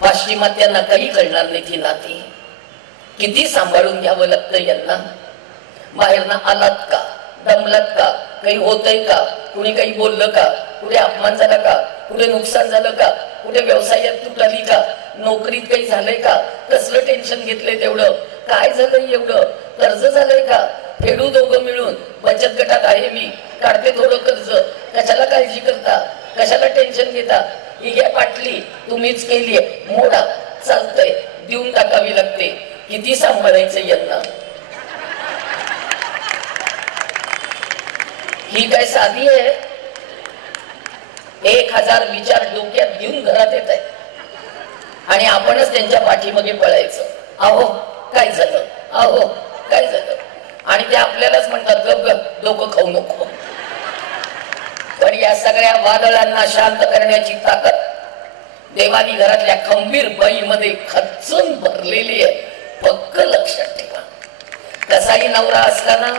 पाश्चिमात्यांना काही कळणार नाही ती नाती. किती सांभाळून घ्यावं लागतं यांना. बाहेरनं आलात का, दमलात का, काही होतंय का, कुणी काही बोललं का, कुठे अपमान झाला का, कुठे नुकसान झालं का, कुठे व्यवसायात तूट आली का, नोकरीत काही झालंय का, कसलं टेन्शन घेतलंय तेवढं, काय झालंय एवढं, कर्ज झालंय का, फेडू दोघं मिळून, बचत गटात आहे मी, काढते थोडं कर्ज, कशाला काळजी करता, कशाला टेन्शन घेता, ही घ्या पाटली तुम्हीच केलीये, मोडा, चालतंय, देऊन टाकावी लागते. किती सांभाळायचं यांना. ही काय साधी आहे. 1000 विचार डोक्यात घेऊन घरात येत आहे आणि आपणच त्यांच्या पाठीमागे पळायचं. अहो काय झालं, अहो काय झालं, आणि ते आपल्यालाच म्हणतात गप गप डोकं खाऊ नको. पण या सगळ्या वादळांना शांत करण्याची ताकद देवानी घरातल्या खंबीर बाईमध्ये खच्चून भरलेली आहे. पक्क लक्षात ठेवा. कसाही नवरा असला ना,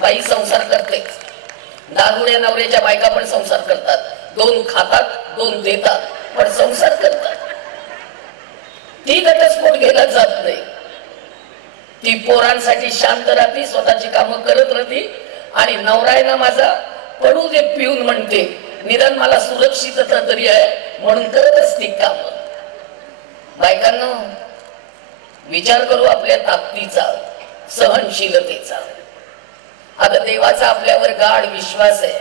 बाई संसार करते. दारुड्या नवऱ्याच्या बायका पण संसार करतात. 2 खातात 2 देतात, पण संसार करतात. ती घटस्फोट घ्यायला जात नाही. ती पोरांसाठी शांत राहते, स्वतःची कामं करत राहते. आणि नवरा आहे ना माझा, पडू दे पिऊन म्हणते, निदान मला सुरक्षितता तरी आहे म्हणून करत असते काम. बायकांना विचार करू आपल्या ताकदीचा, सहनशीलतेचा. आता देवाचा आपल्यावर गाढ विश्वास आहे.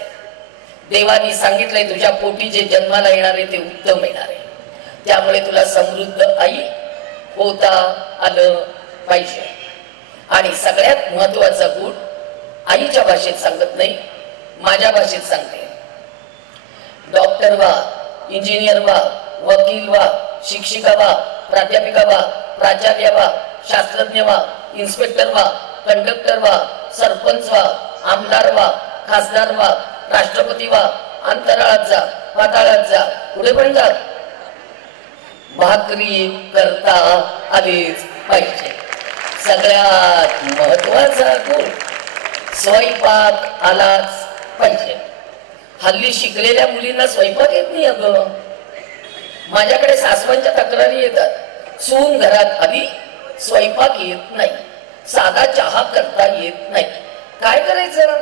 देवानी सांगितलंय तुझ्या पोटी जे जन्माला येणार आहे ते उत्तम येणार आहे. त्यामुळे तुला समृद्ध आई होता आलं पाहिजे. आणि सगळ्यात महत्वाचा गुण आईच्या भाषेत सांगत नाही, माझ्या भाषेत सांगते. डॉक्टर व्हा, इंजिनियर व्हा, वकील व्हा, शिक्षिका व्हा, प्राध्यापिका व्हा, प्राचार्य व्हा, शास्त्रज्ञ व्हा, इन्स्पेक्टर व्हा, कंडक्टर व्हा, सरपंच व्हा, आमदार व्हा, खासदार व्हा, राष्ट्रपती व्हा, अंतराळात जा, पाताळात जा, पुढे पण जा, भाकरी करता आलीच पाहिजे. सगळ्यात महत्वाचा गुण स्वयंपाक आलाच पाहिजे. हल्ली शिकलेल्या मुलींना स्वयंपाक येत नाही. अगं माझ्याकडे सासवांच्या तक्रारी येतात, सून घरात आली, स्वयंपाक येत नाही, साधा चहा करता येत नाही. काय करायचं?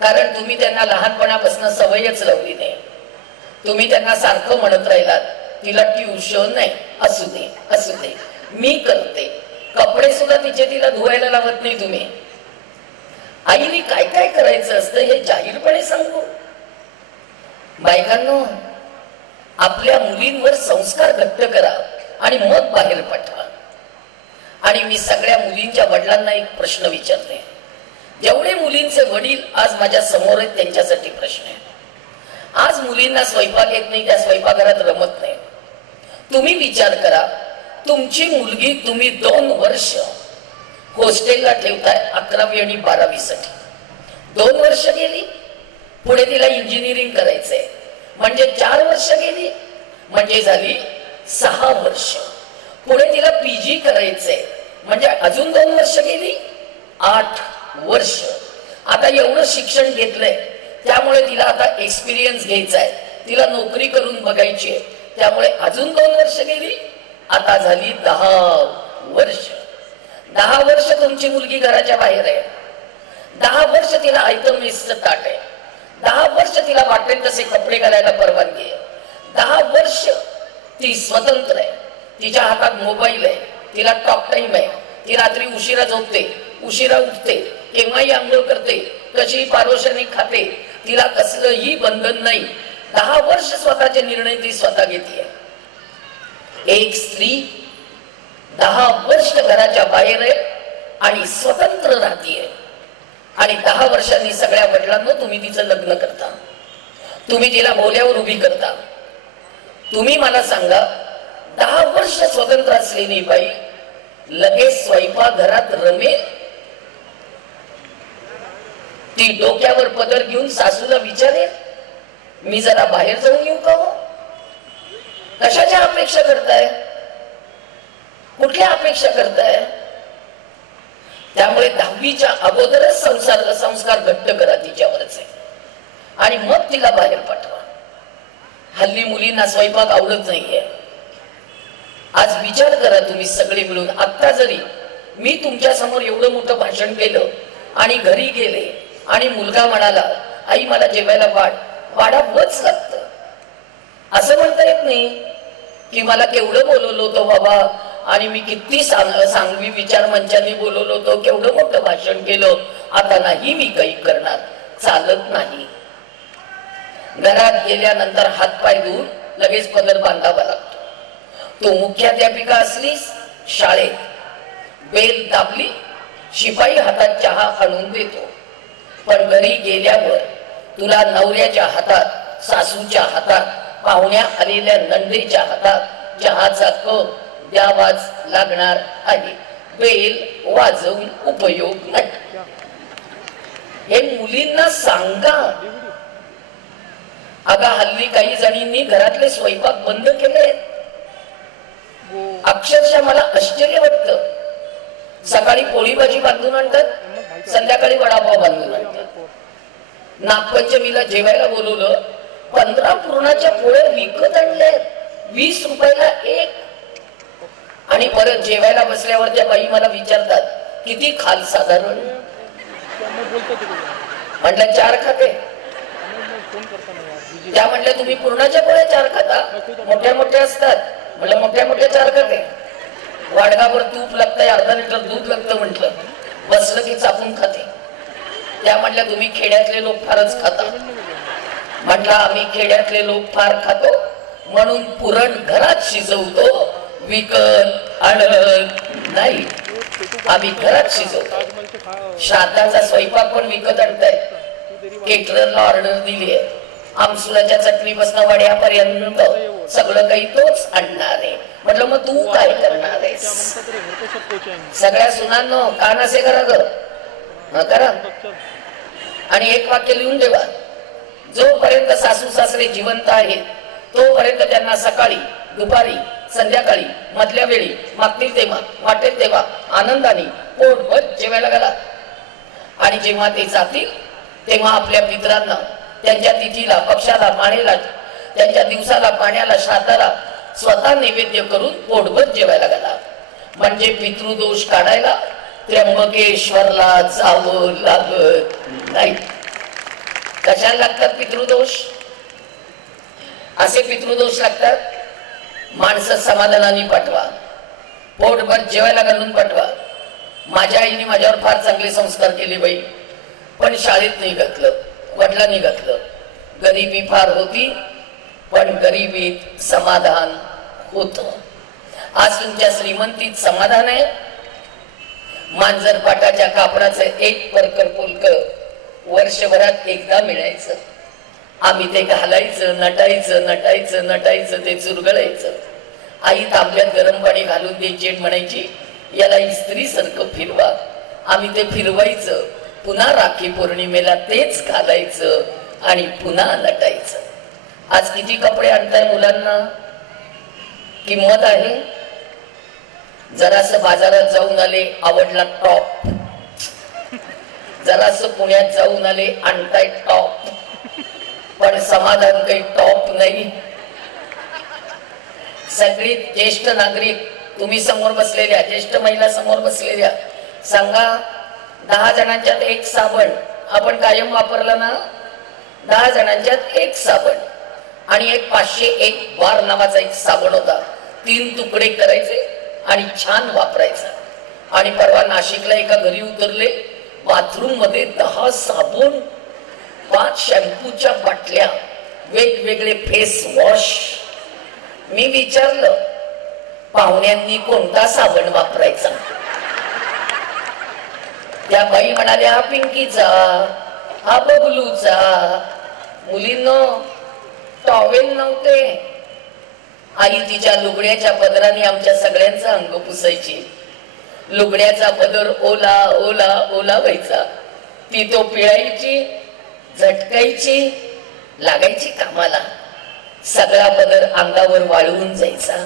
कारण तुम्ही त्यांना लहानपणापासून सवयच लावली नाही. तुम्ही त्यांना सारखं म्हणत राहिलात तिला ट्युशन नाही, असू दे असू दे, मी करते. कपडे सुद्धा तिला धुवायला लावत नाही तुम्ही. आईने काय काय करायचं असतं हे जाहीरपणे सांगू. बायकांनो, आपल्या मुलींवर संस्कार घट्ट करा आणि मग बाहेर पाठवा. आणि मी सगळ्या मुलींच्या वडिलांना एक प्रश्न विचारते. जेवढे मुलींचे वडील आज माझ्या समोर आहेत त्यांच्यासाठी प्रश्न आहे. आज मुलींना स्वयंपाक येत नाही, त्या स्वयंपाकघरात रमत नाही. तुम्ही विचार करा, तुमची मुलगी तुम्ही 2 वर्ष हॉस्टेलला ठेवताय 11वी आणि 12वी साठी. 2 वर्ष गेली, पुढे तिला इंजिनिअरिंग करायचंय म्हणजे 4 वर्ष गेली, म्हणजे झाली 6 वर्ष. पुढे तिला पीजी करायचंय म्हणजे अजून 2 वर्ष गेली, 8 वर्ष. आता एवढं शिक्षण घेतलंय त्यामुळे तिला आता एक्सपिरियन्स घ्यायचा आहे, तिला नोकरी करून बघायची आहे, त्यामुळे अजून 2 वर्ष गेली, आता झाली 10 वर्ष. 10 वर्ष तुमची मुलगी घराच्या बाहेर आहे. 10 वर्ष तिला आयटम मेसचं ताट आहे. 10 वर्ष तिला वाटेल तसे कपडे घालायला परवानगी आहे. 10 वर्ष ती स्वतंत्र आहे. तिच्या हातात मोबाईल आहे, तिला टॉक टाइम आहे, ती रात्री उशिरा झोपते, उशिरा उठते, केव्हाही आंघोळ करते, कशीही पारोशाने खाते, तिला कसलंही बंधन नाही. 10 वर्ष स्वतःचे निर्णय ती स्वतः घेते. एक स्त्री 10 वर्ष घराच्या बाहेर आहे आणि स्वतंत्र राहतीये. आणि 10 वर्षांनी सगळ्या वडिलांना तुम्ही तिचं लग्न करता, तुम्ही तिला बोल्यावर उभी करता. तुम्ही मला सांगा, 10 वर्ष स्वतंत्र असलेली बाई लगेच स्वयंपाक घरात रमेल? ती डोक्यावर पदर घेऊन सासूला विचारेल, मी जरा बाहेर जाऊन येऊ का हो? कशाच्या अपेक्षा करताय? कुठल्या अपेक्षा करताय? त्यामुळे 10वीच्या अगोदरच संस्कार घट्ट करा तिच्यावरच आहे आणि मग तिला बाहेर पाठवा. हल्ली मुलींना स्वयंपाक आवडत नाहीये. आज विचार करा तुम्ही सगळे मिळून, आता जरी मी तुमच्या समोर एवढं मोठं भाषण केलं आणि घरी गेले आणि मुलगा म्हणाला आई मला जेवायला वाढावंच लागतं, असं म्हणता येत नाही की मला केवढं बोलवलं होतं बाबा आणि मी किती सांगवी विचार मंचाने बोलवलं होतं, केवढं मोठं भाषण केलं, आता नाही मी काही करणार, चालत नाही. घरात गेल्यानंतर हातपाय धुवून लगेच पदर बांधावा लागतो. तो मुख्याध्यापिका असलीस शाळेत बेल दाबली शिपाई हातात चहा आणून देतो, पण घरी गेल्यावर तुला नवऱ्याच्या हातात, सासूच्या हातात, पाहुण्या आलेल्या नंदेच्या हातात चहाचा कप द्यावाच लागणार आहे. बेल वाजवून उपयोग नाही. हे मुलींना सांगा. अगं हल्ली काही जणींनी घरातले स्वयंपाक बंद केले. अक्षरशः मला आश्चर्य वाटतं. सकाळी पोळी भाजी बांधून आणतात, संध्याकाळी वडापाव बांधून आणतात. नागपंचमीला जेवायला बोलवलं, 15 पुरणाच्या पोळ्या विकत आणल्या 20 रुपयाला एक. आणि परत जेवायला बसल्यावर त्या बाई मला विचारतात किती खाल साधारण. म्हटलं 4 खाते. त्या म्हटल्या तुम्ही पुरणाच्या पोळ्या 4 खाता, मोठ्या मोठ्या असतात. म्हटलं मोठ्या मोठ्या 4 खाते. वाडगाभर तूप लागतंय, अर्धा लिटर दूध लागतं. म्हटलं बसलं की चापून खाते. त्या म्हटल्या तुम्ही खेड्यातले लोक फारच खाता. म्हटलं आम्ही खेड्यातले लोक फार खातो म्हणून पुरण घरात शिजवतो, विकत आणत नाही. आम्ही घरात शिजवतो. श्राद्धाचा स्वयंपाक पण विकत आणताय. केटररला ऑर्डर दिली आहे, आमसुलाच्या चटणीपासून वड्यापर्यंत सगळं काही तोच आणणार आहे. म्हटलं मग तू काय करणार आहेस? सगळ्या सुनांनो कान असे करा करा आणि एक वाक्य लिहून ठेवा. जोपर्यंत सासू सासरे जिवंत आहेत तोपर्यंत त्यांना सकाळी, दुपारी, संध्याकाळी, मधल्या वेळी मागतील तेव्हा, वाटेल तेव्हा आनंदाने पोटभर जेवायला घाला. आणि जेव्हा ते जातील तेव्हा आपल्या पितरांना त्यांच्या तिथीला, पक्षाला, माळेला, त्यांच्या दिवसाला, पाण्याला, श्राद्धाला स्वतः नैवेद्य करून पोटभर जेवायला घाला. म्हणजे पितृदोष काढायला त्र्यंबकेश्वरला जावं लागत नाही. कशाला लागतात पितृदोष? असे पितृदोष लागतात, माणसं समाधानाने पाठवा, पोटभर जेवायला घालून पाठवा. माझ्या आईने माझ्यावर फार चांगले संस्कार केले बाई, पण शाळेत नाही घातलं, वडिलांनी घातलं. गरिबी फार होती पण गरिबीत समाधान होत. आज तुमच्या श्रीमंतीत समाधान आहे. मांजर पाटाच्या कापडाचं एक परकर पोलक वर्षभरात एकदा मिळायचं. आम्ही ते घालायचं, नटायचं नटायचं नटायचं, ते चुरगळायचं. आई तांब्यात गरम पाणी घालून द्यायची, म्हणायची याला इस्त्री सारखं फिरवा. आम्ही ते फिरवायचं, पुन्हा राखी पौर्णिमेला तेच घालायचं आणि पुन्हा नटायचं. आज किती कपडे आणताय मुलांना? किंमत आहे? जरासं बाजारात जाऊन आले, आवडला टॉप. जरासं पुण्यात जाऊन आले, आणताय टॉप. पण समाधान काही टॉप नाही. सगळी ज्येष्ठ नागरिक तुम्ही समोर बसलेल्या, ज्येष्ठ महिला समोर बसलेल्या, सांगा 10 जणांच्यात एक साबण आपण कायम वापरला ना? 10 जणांच्यात एक साबण. आणि एक 501 बार नावाचा एक साबण होता. 3 तुकडे करायचे आणि छान वापरायचा. आणि परवा नाशिकला एका घरी उतरले, बाथरूम मध्ये 10 साबण, 5 शॅम्पूच्या बाटल्या, वेगवेगळे फेस वॉश. मी विचारलं पाहुण्यांनी कोणता साबण वापरायचा? त्या बाई म्हणाल्या हा पिंकीचा, हा बबलूचा. मुलींनो टॉवेल नव्हते. आई तिच्या लुगड्याच्या पदराने आमच्या सगळ्यांचा अंग पुसायची. लुगड्याचा पदर ओला ओला ओला व्हायचा. ती तो पिळायची, झटकायची, लागायची कामाला. सगळा पदर अंगावर वाळवून जायचा.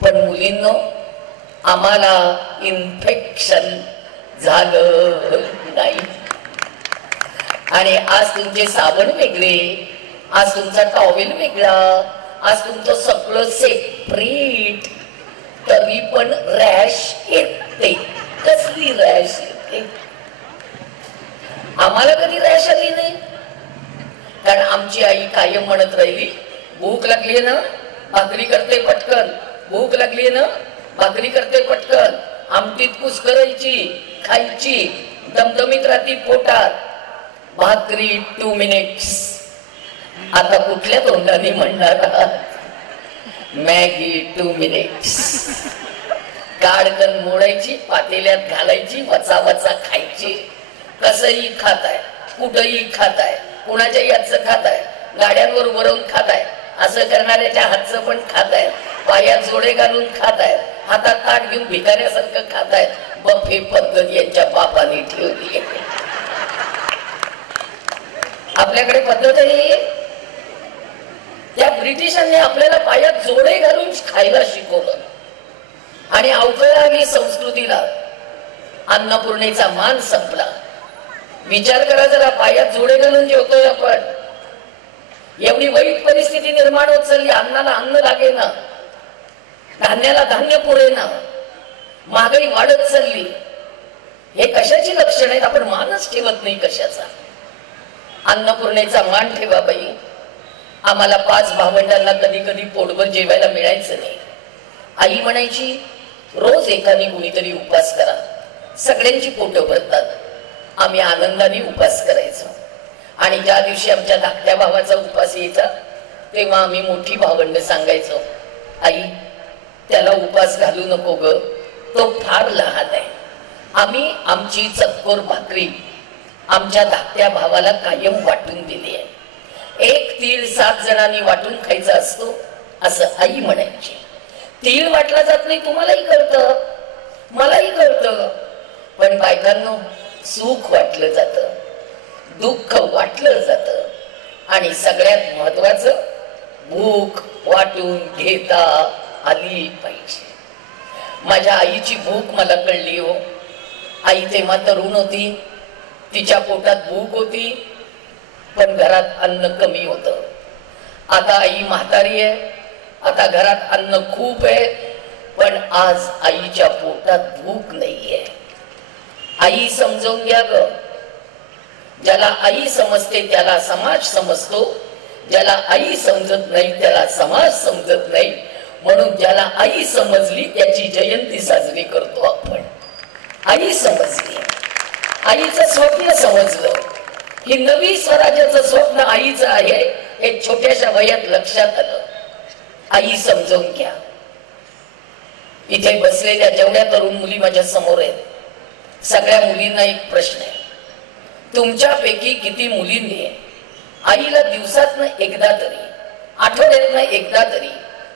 पण मुलींनो आम्हाला इन्फेक्शन झालं नाही. आणि आज तुमचे साबण वेगळे, आज तुमचा टॉवेल वेगळा, आज तुमचं सगळं सेपरेट. तरी पण रॅश येते. कसली रॅश येते? आम्हाला कधी रॅश आली नाही, कारण आमची आई कायम म्हणत राहिली, भूक लागली ना भाकरी करते पटकन, भूक लागली ना भाकरी करते पटकन, आमटीत कुस करायची, खायची, दमदमीत राहती पोटात, भाकरी 2 मिनिट्स. आता कुठल्या तोंडाने म्हणणार मॅगी 2 मिनिट्स. काडकन मोडायची, पातेल्यात घालायची, वचा वचा खायची. कसंही खाताय, कुठंही खाताय, कुणाच्याही हातचं खाताय, गाड्यांवर वरून खाताय, असं करणाऱ्याच्या हातचं पण खाताय, पायात जोडे घालून खाताय, हातात ताट घेऊन भिकाऱ्यासारखं खाताय. बफे पद्धत यांच्या बापाने ठेवली. आपल्याकडे पद्धत आहे. त्या ब्रिटिशांनी आपल्याला पायात जोडे घालून खायला शिकवलं आणि अवकळा आली संस्कृतीला. अन्नपूर्णेचा मान संपला. विचार करा जरा, पायात जोडे घालून जेवतोय आपण. एवढी वाईट परिस्थिती निर्माण होत चालली. अन्नाला अन्न लागेना, धान्याला धान्य पुरेना, महागाई वाढत चालली. हे कशाची लक्षण आहेत? आपण मानच ठेवत नाही कशाचा. अन्नपूर्णेचा मान ठेवा बाई. आम्हाला 5 भावंडांना कधी कधी पोटभर जेवायला मिळायचं नाही. आई म्हणायची, रोज एकाने कुणीतरी उपास करा, सगळ्यांची पोटं भरतात. आम्ही आनंदाने उपास करायचो. आणि ज्या दिवशी आमच्या धाकट्या भावाचा उपास यायचा, तेव्हा आम्ही मोठी भावंड सांगायचो, आई त्याला उपास घालू नको ग, तो फार लहान आहे. आम्ही आमची चतकोर भाकरी आमच्या धाकट्या भावाला कायम वाटून दिली आहे. 1 तीळ 7 जणांनी वाटून खायचा असतो, असं आई म्हणायची. तीळ वाटला जात नाही, तुम्हालाही कळतं, मलाही कळतं. पण बायकांनो, सुख वाटलं जातं, दुःख वाटलं जातं, आणि सगळ्यात महत्वाचं, भूक वाटून घेता आली पाहिजे. माझ्या आईची भूक मला कळली हो. आई तेव्हा तरुण होती, तिच्या पोटात भूक होती, पण घरात अन्न कमी होतं. आता आई म्हातारी आहे, आता घरात अन्न खूप आहे, पण आज आईच्या पोटात भूक नाहीये. आई समजून घ्या ग. ज्याला आई समजते त्याला समाज समजतो, ज्याला आई समजत नाही त्याला समाज समजत नाही. म्हणून ज्याला आई समजली त्याची जयंती साजरी करतो आपण. आई समजली, आईचं स्वप्न समजलं. ही नवी स्वराज्याचं स्वप्न आईचं आहे हे छोट्याशा वयात लक्षात आलं. आई समजून घ्या. इथे बसलेल्या जेवढ्या तरुण मुली माझ्या समोर आहेत, सगळ्या मुलींना एक प्रश्न आहे. तुमच्यापैकी किती मुलींनी आईला दिवसातनं एकदा तरी, आठवड्यातनं एकदा तरी,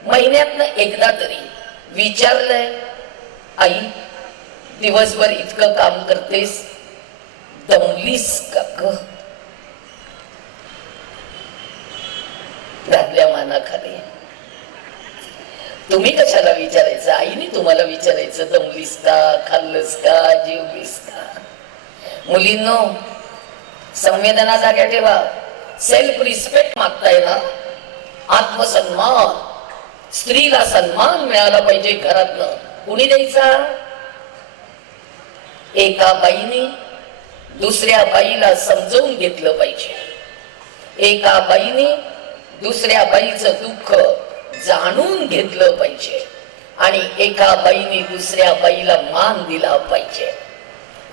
महिन्यातनं एकदा तरी विचारलंय, आई दिवसभर इतकं काम करतेस, दमलीस का ग? घातल्या मानाखाली. तुम्ही कशाला विचारायचं? आईने तुम्हाला विचारायचं, दमलीस का, खाल्लंस का, जेवलीस का? मुलींनो, संवेदना जाग्या ठेवा. सेल्फ रिस्पेक्ट मागताय ना, आत्मसन्मान, स्त्रीला सन्मान मिळाला पाहिजे घरातनं. कुणी द्यायचा? एका बाईने दुसऱ्या बाईला समजून घेतलं पाहिजे. एका बाईने दुसऱ्या बाईचं दुःख जाणून घेतलं पाहिजे. आणि एका बाईने दुसऱ्या बाईला मान दिला पाहिजे.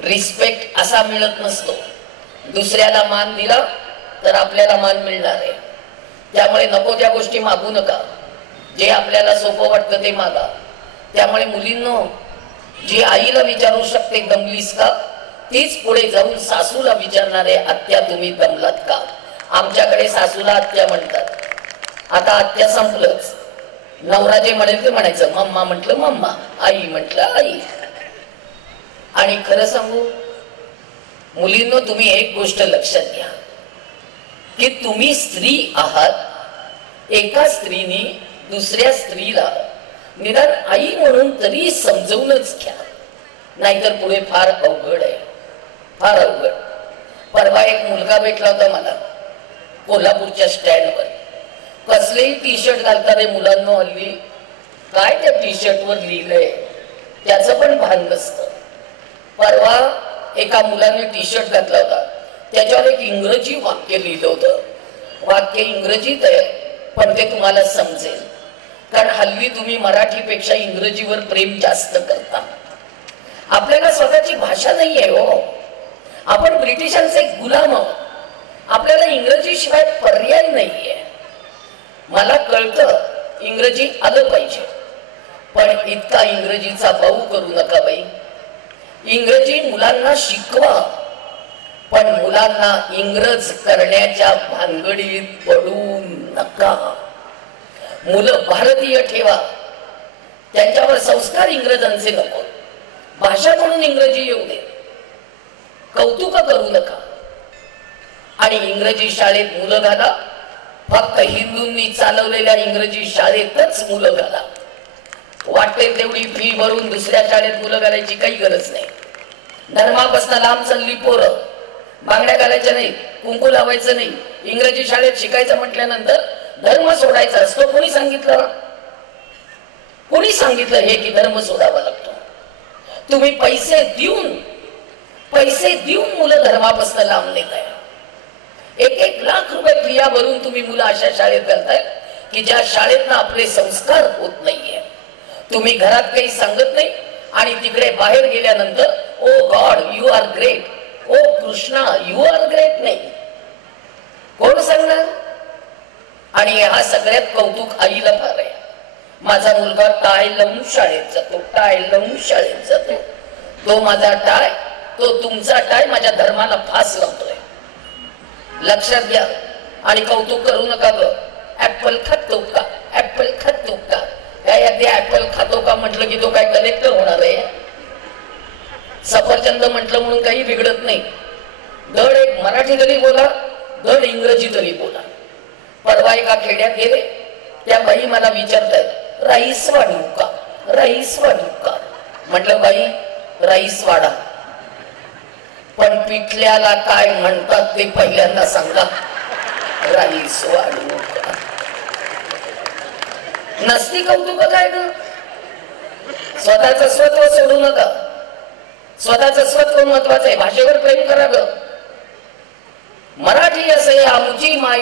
रिस्पेक्ट असा मिळत नसतो. दुसऱ्याला मान दिला तर आपल्याला मान मिळणार आहे. त्यामुळे नको त्या गोष्टी मागू नका. जे आपल्याला सोपं वाटतं ते मागा. त्यामुळे मुलींनो, जी आईला विचारू शकते दमलीस का, तीच पुढे जाऊन सासूला विचारणारे, आत्या तुम्ही दमलात का? आमच्याकडे सासूला आत्या म्हणतात. आता आत्या संपलंच. नवरा जे म्हणेल ते म्हणायचं. मम्मा म्हटलं मम्मा, आई म्हटलं आई. आणि खरं सांगू मुलींनो, तुम्ही एक गोष्ट लक्षात घ्या की तुम्ही स्त्री आहात. एका स्त्रीने दुसऱ्या स्त्रीला निदान आई म्हणून तरी समजवूनच घ्या, नाहीतर पुढे फार अवघड आहे, फार अवघड. परवा एक मुलगा भेटला होता मला कोल्हापूरच्या स्टँडवर. कसलेही टी शर्ट घालतात रे मुलांना हल्ली. काय त्या टी शर्टवर लिहिलंय त्याचं पण भान नसतं. परवा एका मुलाने टी शर्ट घातला होता, त्याच्यावर एक इंग्रजी वाक्य लिहिलं होतं. वाक्य इंग्रजीत आहे पण ते तुम्हाला समजेल, कारण हल्ली तुम्ही मराठीपेक्षा इंग्रजीवर प्रेम जास्त करता. आपल्याला स्वतःची भाषा नाही आहे हो, आपण ब्रिटिशांचे गुलाम आहोत. आपल्याला इंग्रजी शिवाय पर्याय नाहीये. मला कळतं इंग्रजी आलं पाहिजे, पण इतका इंग्रजीचा बाऊ करू नका बाई. इंग्रजी मुलांना शिकवा, पण मुलांना इंग्रज करण्याच्या भानगडीत पडू नका. मुलं भारतीय ठेवा, त्यांच्यावर संस्कार इंग्रजांचे नको. भाषा म्हणून इंग्रजी येऊ दे, कौतुक करू नका. आणि इंग्रजी शाळेत मुलं घाला, फक्त हिंदूंनी चालवलेल्या इंग्रजी शाळेतच मुलं घाला. वाटेल तेवढी फी भरून दुसऱ्या शाळेत मुलं घालायची काही गरज नाही. धर्मापासून लांब चालली पोरं, बांगड्या घालायच्या नाही, कुंकू लावायचं नाही. इंग्रजी शाळेत शिकायचं म्हटल्यानंतर धर्म सोडायचा असतो. कोणी सांगितलं? कोणी सांगितलं हे की धर्म सोडावा लागतो? तुम्ही पैसे देऊन मुलं धर्मापासून लांब नेताय. 1-1 लाख रुपये क्रिया भरून तुम्ही मुलं अशा शाळेत घालताय की ज्या शाळेतनं आपले संस्कार होत नाहीये. तुम्ही घरात काही सांगत नाही आणि तिकडे बाहेर गेल्यानंतर O God you are great, O Krishna you are great नाही. कोण सांगणार? आणि हा सगळ्यात कौतुक आईला फार आहे. माझा मुलगा टाय लावून शाळेत जातो, टाय लावून शाळेत जातो. तो माझा टाय, तो तुमचा टाय माझ्या धर्माला फास लावतोय. लक्षात घ्या आणि कौतुक करू नका. ग ऍपल खातो का, ऍपल खातो का? काय अगदी ऍपल खातो का म्हटलं की तो काय कलेक्टर होणार आहे? सफरचंद म्हटलं म्हणून काही बिघडत नाही. धड एक मराठी तरी बोला, धड इंग्रजी तरी बोला. परवा एका खेड्यात गेले, त्या बाई मला विचारतायत राईस वाढू का, राईस वाढू का? म्हटलं बाई राईस वाढा, पण पिठल्याला काय म्हणतात ते पहिल्यांदा सांगा. राईस वाढू का? नसती कौतुक काय ग? स्वतःचं स्वत्व सोडू नका. स्वतःचं स्वत्व महत्वाचं आहे. भाषेवर प्रेम करा ग. मराठी असे आमची माय